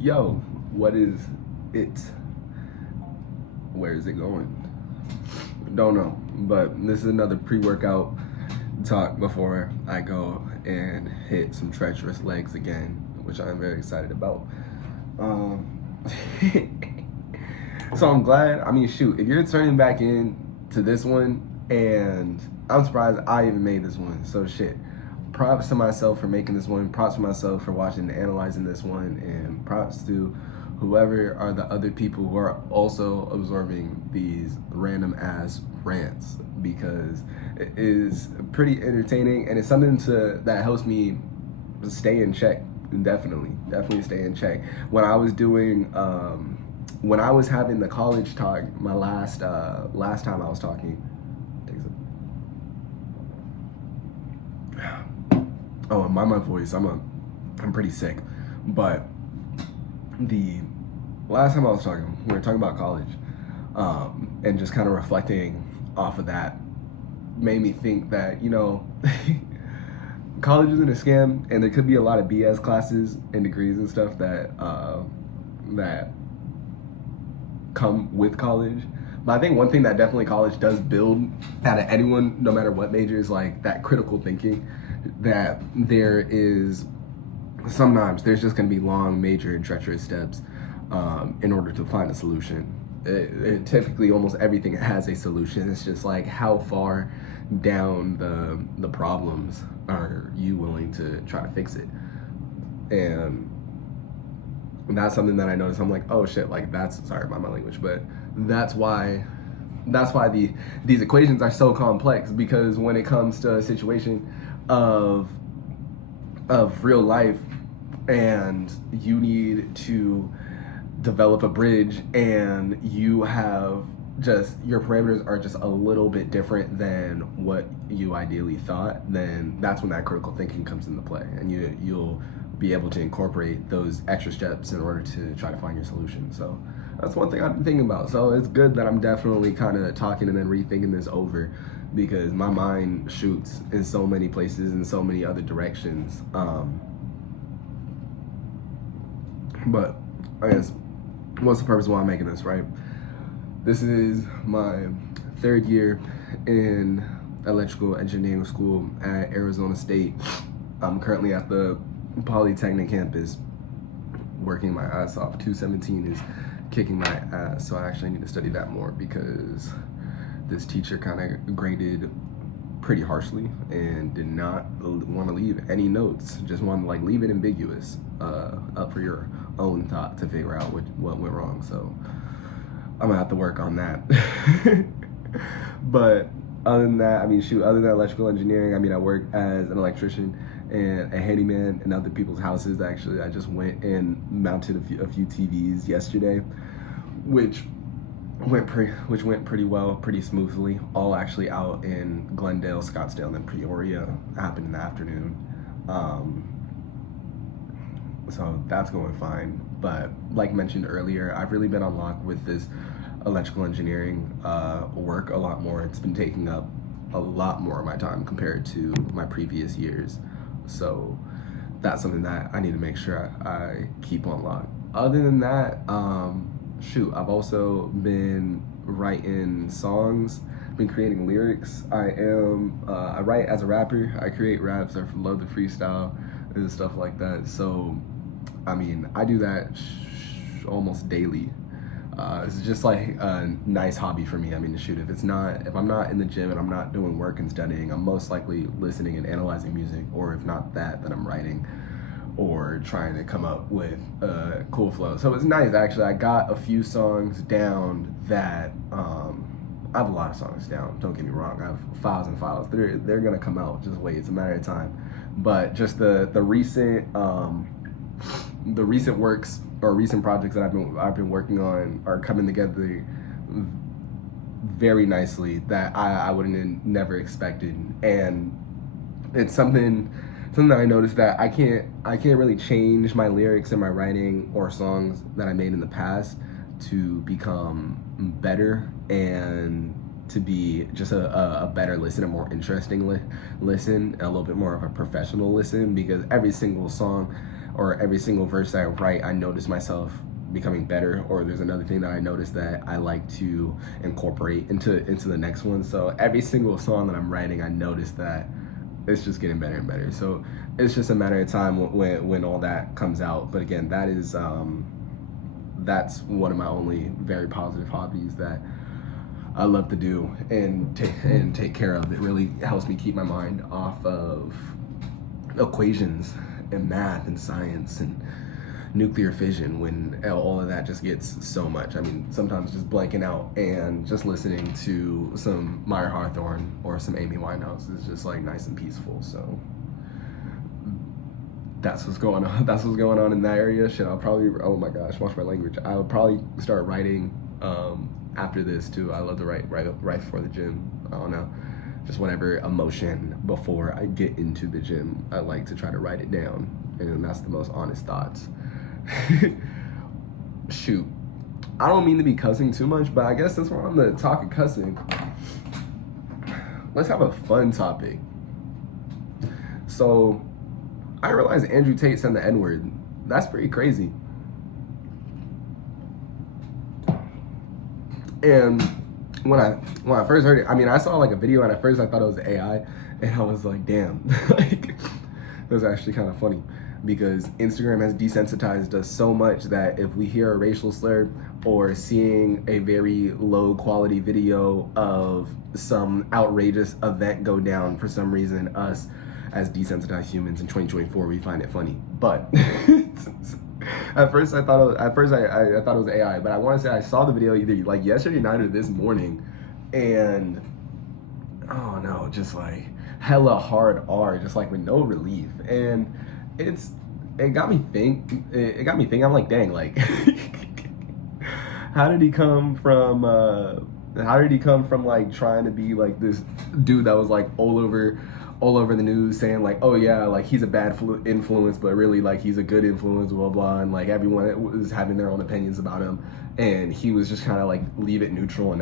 Yo, what is it? Where is it going? Don't know, but this is another pre-workout talk before I go and hit some treacherous legs again, which I'm very excited about. So I'm glad. I mean, shoot, if you're turning back in to this one, and I'm surprised I even made this one. So shit. Props to myself for making this one. Props to myself for watching and analyzing this one, and props to whoever are the other people who are also absorbing these random ass rants, because it is pretty entertaining and it's something that helps me stay in check. Definitely stay in check. When I was doing when I was having the college talk, my last time I was talking, oh, and my voice, I'm pretty sick. But the last time I was talking, we were talking about college, and just kind of reflecting off of that made me think that, college isn't a scam, and there could be a lot of BS classes and degrees and stuff that come with college. But I think one thing that definitely college does build out of anyone, no matter what major, is like that critical thinking. That sometimes there's just going to be long, major, and treacherous steps in order to find a solution. Typically, almost everything has a solution. It's just like, how far down the problems are you willing to try to fix it? And that's something that I noticed. I'm like, oh shit, like sorry about my language, but that's why these equations are so complex, because when it comes to a situation of real life, and you need to develop a bridge, and you have just, your parameters are just a little bit different than what you ideally thought, then that's when that critical thinking comes into play, and you'll be able to incorporate those extra steps in order to try to find your solution. So that's one thing I've been thinking about. So it's good that I'm definitely kind of talking and then rethinking this over, because my mind shoots in so many places in so many other directions. But I guess, what's the purpose of why I'm making this, right? This is my third year in electrical engineering school at Arizona State. I'm currently at the Polytechnic campus working my ass off. 217 is kicking my ass, so I actually need to study that more, because this teacher kind of graded pretty harshly and did not want to leave any notes, just wanted to leave it ambiguous, up for your own thought to figure out what went wrong. So I'm gonna have to work on that. But other than that, other than electrical engineering, I work as an electrician and a handyman in other people's houses. Actually, I just went and mounted a few TVs yesterday, which went pretty well, pretty smoothly. All actually out in Glendale, Scottsdale, and Peoria. Happened in the afternoon. So that's going fine. But like mentioned earlier, I've really been on lock with this electrical engineering work a lot more. It's been taking up a lot more of my time compared to my previous years. So that's something that I need to make sure I keep on lock. Other than that, I've also been writing songs, been creating lyrics. I write as a rapper. I create raps. I love the freestyle and stuff like that. So, I do that almost daily. It's just like a nice hobby for me. If I'm not in the gym and I'm not doing work and studying, I'm most likely listening and analyzing music, or if not that, then I'm writing or trying to come up with a cool flow. So it's nice, actually. I got a few songs down that, I have a lot of songs down, don't get me wrong. I have files and files. They're gonna come out, just wait, it's a matter of time. But just the recent works or recent projects that I've been working on are coming together very nicely that I would have never expected. And it's something that I noticed, that I can't really change my lyrics and my writing or songs that I made in the past to become better and to be just a better listen, a more interesting listen, a little bit more of a professional listen, because every single song or every single verse that I write, I notice myself becoming better, or there's another thing that I notice that I like to incorporate into the next one. So every single song that I'm writing, I notice that it's just getting better and better. So it's just a matter of time when all that comes out. But again, that's one of my only very positive hobbies that I love to do and take care of. It really helps me keep my mind off of equations and math and science and nuclear fission, when all of that just gets so much. I mean, sometimes just blanking out and just listening to some Meyer Hawthorne or some Amy Winehouse is just like nice and peaceful. So that's what's going on. That's what's going on in that area. Shit, I'll probably, oh my gosh, watch my language. I'll probably start writing after this too. I love to write before the gym. I don't know, just whatever emotion before I get into the gym, I like to try to write it down, and that's the most honest thoughts. Shoot, I don't mean to be cussing too much, but I guess since we're on the talk of cussing, let's have a fun topic. So I realized Andrew Tate said the N-word. That's pretty crazy. And when I first heard it, I mean, I saw like a video, and at first I thought it was AI, and I was like, damn, like, it was actually kind of funny, because Instagram has desensitized us so much that if we hear a racial slur or seeing a very low quality video of some outrageous event go down, for some reason, us as desensitized humans in 2024, we find it funny. But at first I thought it was AI, but I want to say I saw the video either like yesterday night or this morning, and oh no, just like hella hard R, just like with no relief. And it got me thinking. I'm like, dang, like how did he come from like trying to be like this dude that was like all over the news saying like, oh yeah, like he's a bad influence, but really like he's a good influence, blah blah, and like everyone was having their own opinions about him, and he was just kind of like leave it neutral, and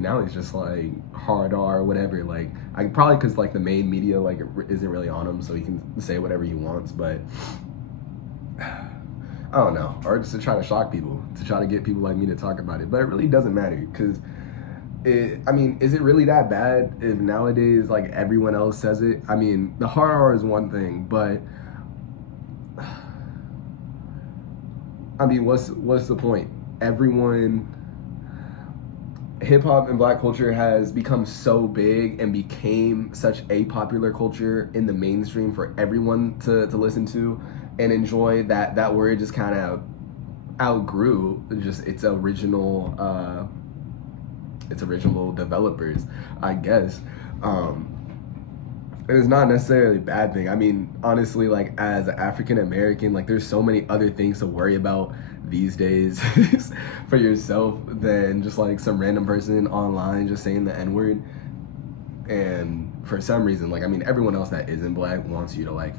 now he's just like hard R, whatever. Like, I probably because like the main media like isn't really on him, so he can say whatever he wants. But I don't know, or just to try to shock people, to try to get people like me to talk about it. But it really doesn't matter, because I mean, is it really that bad if nowadays like everyone else says it? I mean, the hard R is one thing, but I mean, what's the point? Hip hop and black culture has become so big and became such a popular culture in the mainstream for everyone to listen to and enjoy, that word just kind of outgrew just its original developers, I guess. It's not necessarily a bad thing. I mean, honestly, like as an African American, like there's so many other things to worry about these days for yourself than just like some random person online just saying the N-word. And for some reason, like, I mean, everyone else that isn't black wants you to like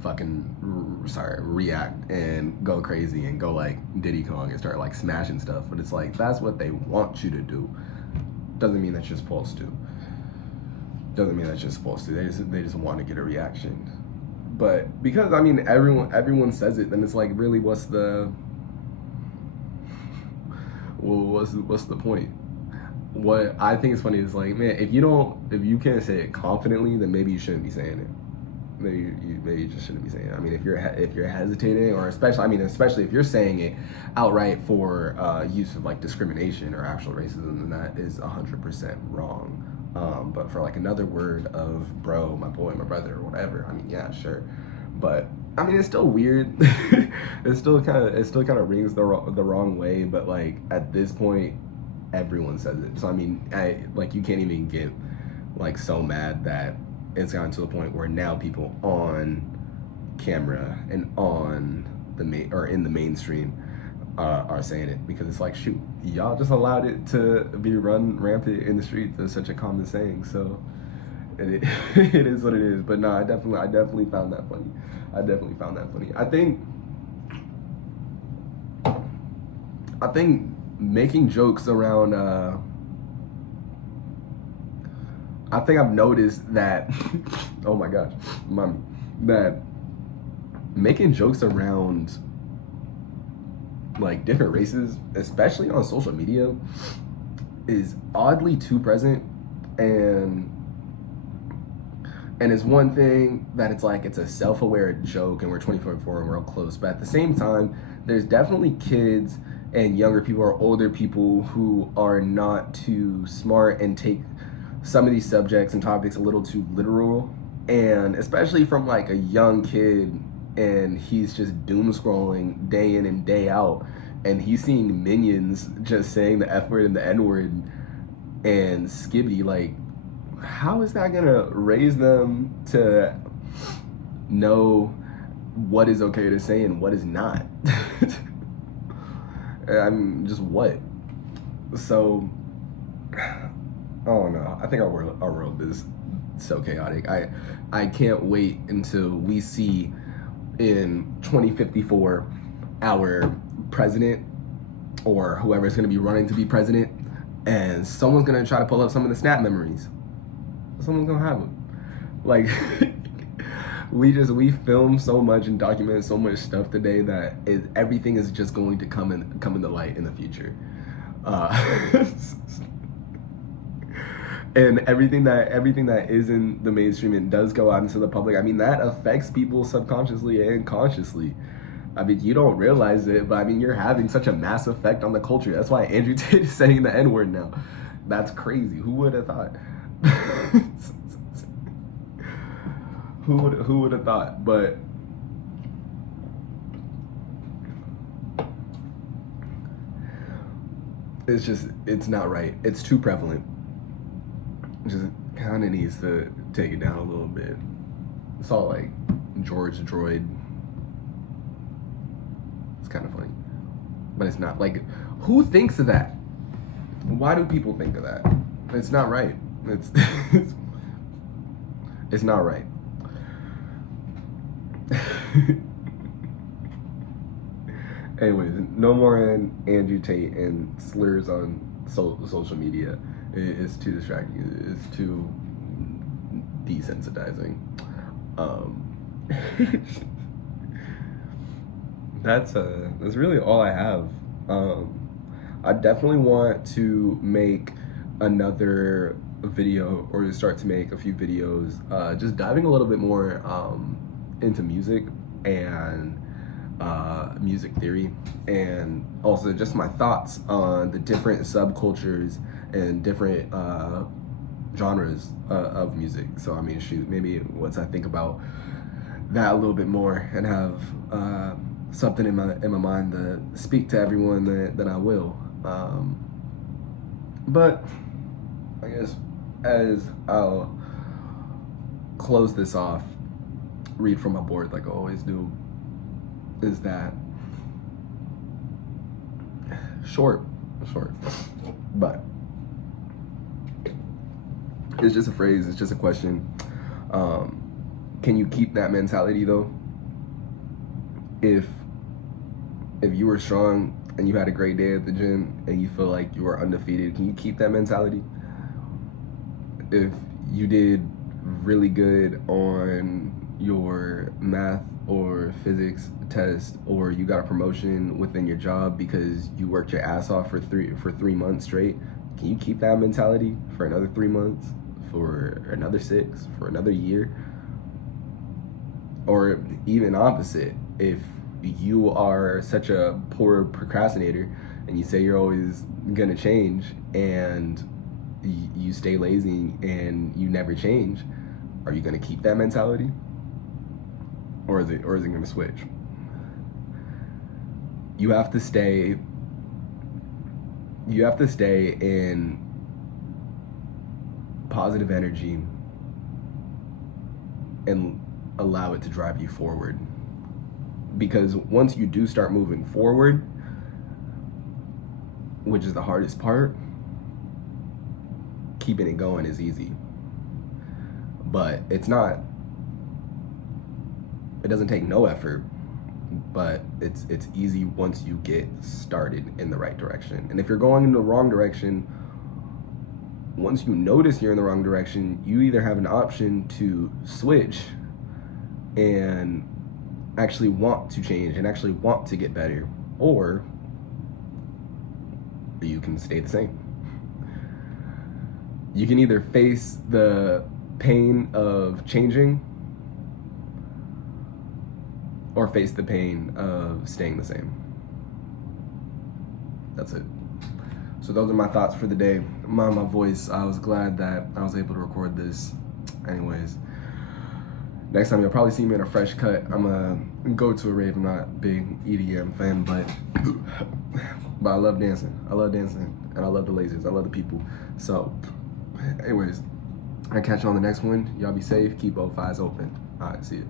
react and go crazy and go like Diddy Kong and start like smashing stuff. But it's like, that's what they want you to do. Doesn't mean that you're supposed to. They just want to get a reaction. But because I mean everyone says it, then it's like, really, what's the point? What I think is funny is like, man, if you can't say it confidently, then maybe you shouldn't be saying it. Maybe you just shouldn't be saying it. I mean, if you're hesitating, or especially if you're saying it outright for use of like discrimination or actual racism, then that is 100% wrong. But for like another word of bro, my boy, my brother, or whatever, I mean, yeah, sure. But I mean, it's still weird. it still kind of rings the wrong way. But like at this point, everyone says it. So I mean, you can't even get like so mad that it's gotten to the point where now people on camera and in the mainstream are saying it, because it's like, shoot, y'all just allowed it to be run rampant in the streets. It's such a common saying. So it is what it is. But no, I definitely found that funny. I think making jokes around I think I've noticed that oh my gosh, mommy, that making jokes around like different races, especially on social media, is oddly too present. And it's one thing that it's like it's a self-aware joke and we're 24/4 and we're all close, but at the same time there's definitely kids and younger people or older people who are not too smart and take some of these subjects and topics a little too literal. And especially from like a young kid, and he's just doom scrolling day in and day out, and he's seeing minions just saying the F word and the N word and skibby. Like, how is that gonna raise them to know what is okay to say and what is not? I mean, just what? So, I don't know. I think our world is so chaotic. I can't wait until we see in 2054 our president or whoever's going to be running to be president, and someone's going to try to pull up some of the snap memories. Someone's going to have them. Like, we film so much and document so much stuff today that everything is just going to come into light in the future. And everything that isn't the mainstream and does go out into the public, I mean, that affects people subconsciously and consciously. I mean, you don't realize it, but I mean, you're having such a mass effect on the culture. That's why Andrew Tate is saying the N-word now. That's crazy. Who would have thought? Who would have thought? But it's not right. It's too prevalent. Just kind of needs to take it down a little bit. It's all like George Droid. It's kind of funny, but it's not. Like, who thinks of that? Why do people think of that? It's not right. It's not right. Anyways, no more Andrew Tate and slurs on social media. It's too distracting. It's too desensitizing. That's really all I have. I definitely want to make another video, or to start to make a few videos, just diving a little bit more into music and music theory, and also just my thoughts on the different subcultures and different genres of music. So I mean, shoot, maybe once I think about that a little bit more and have something in my mind to speak to everyone, then I will. But I guess as I'll close this off, read from my board like I always do, is that short, but it's just a phrase, it's just a question. Can you keep that mentality though? If you were strong and you had a great day at the gym and you feel like you are undefeated, can you keep that mentality? If you did really good on your math or physics test, or you got a promotion within your job because you worked your ass off for 3 months straight, can you keep that mentality for another 3 months, for another 6, for another year? Or even opposite, if you are such a poor procrastinator and you say you're always gonna change and you stay lazy and you never change, are you gonna keep that mentality? Or is it gonna switch? You have to stay in positive energy and allow it to drive you forward. Because once you do start moving forward, which is the hardest part, keeping it going is easy. But it doesn't take no effort, but it's easy once you get started in the right direction. And if you're going in the wrong direction, once you notice you're in the wrong direction, you either have an option to switch and actually want to change and actually want to get better, or or you can stay the same. You can either face the pain of changing or face the pain of staying the same. That's it. So those are my thoughts for the day. My voice, I was glad that I was able to record this. Anyways, next time you'll probably see me in a fresh cut. I'm gonna go to a rave. I'm not a big EDM fan, but I love dancing. I love dancing, and I love the lasers. I love the people. So, anyways, I'll catch you on the next one. Y'all be safe. Keep both eyes open. All right, see you.